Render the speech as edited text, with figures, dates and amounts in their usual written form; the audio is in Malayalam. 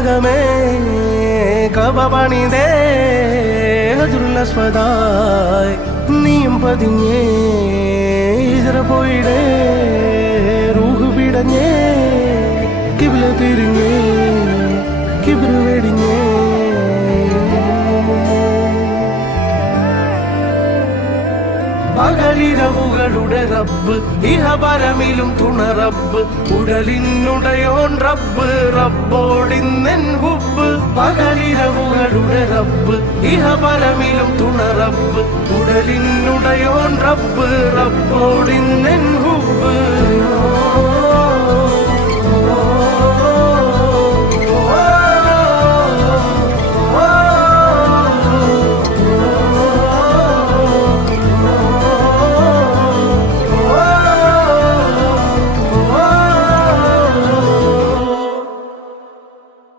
നഗമേ കബ പണിതേ ഹജറുൽ അസ്വദായി നീയും പതിഞ്ഞേ ഹിജ്റ പോയിടേ റൂഹ് പിടഞ്ഞേ കിബ്ല തിരിഞ്ഞേ കിബ്ർ വെടിഞ്ഞേ പകലിരവുകളുടെ റബ്ബ് ഇഹപരമിലും തുണ റബ്ബ് ഉടലിനുടയോൻ റബ്ബ് റബ്ബോടിന്നെൻ ഹുബ്ബ് പകലിരവുകളുടെ റബ്ബ് ഇഹപരമിലും തുണ റബ്ബ് ഉടലിനുടയോൻ റബ്ബ് റബ്ബോടിന്നെൻ ഹുബ്ബ്